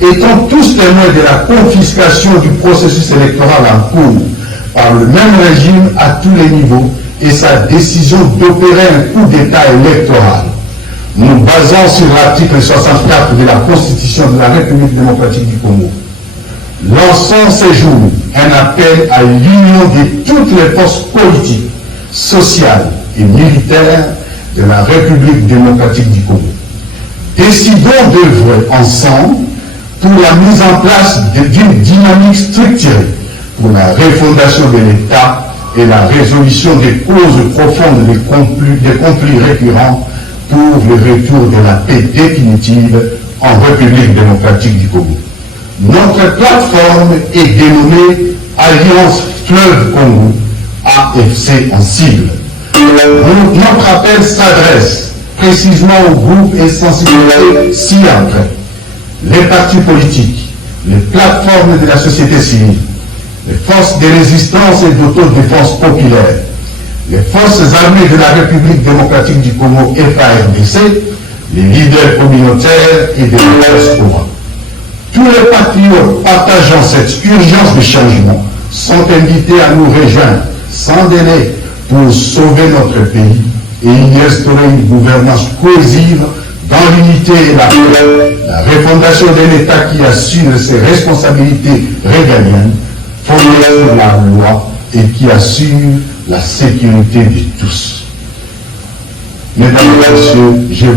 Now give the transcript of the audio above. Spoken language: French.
étant tous témoins de la confiscation du processus électoral en cours par le même régime à tous les niveaux et sa décision d'opérer un coup d'État électoral, nous basons sur l'article 64 de la Constitution de la République démocratique du Congo. Lançons ces jours un appel à l'union de toutes les forces politiques, sociales et militaires de la République démocratique du Congo. Décidons d'œuvrer ensemble pour la mise en place d'une dynamique structurée pour la refondation de l'État et la résolution des causes profondes des conflits récurrents pour le retour de la paix définitive en République démocratique du Congo. Notre plateforme est dénommée Alliance Fleuve Congo, AFC en sigle. Notre appel s'adresse précisément aux groupes et sensibilités ci-après: les partis politiques, les plateformes de la société civile, les forces de résistance et d'autodéfense populaire, les forces armées de la République démocratique du Congo FARDC, les leaders communautaires et des diasporas. Tous les patriotes partageant cette urgence de changement sont invités à nous rejoindre sans délai pour sauver notre pays et y instaurer une gouvernance cohésive dans l'unité et la paix, la refondation d'un État qui assure ses responsabilités régaliennes, fondées sur la loi et qui assure la sécurité de tous. Mesdames et messieurs, je vous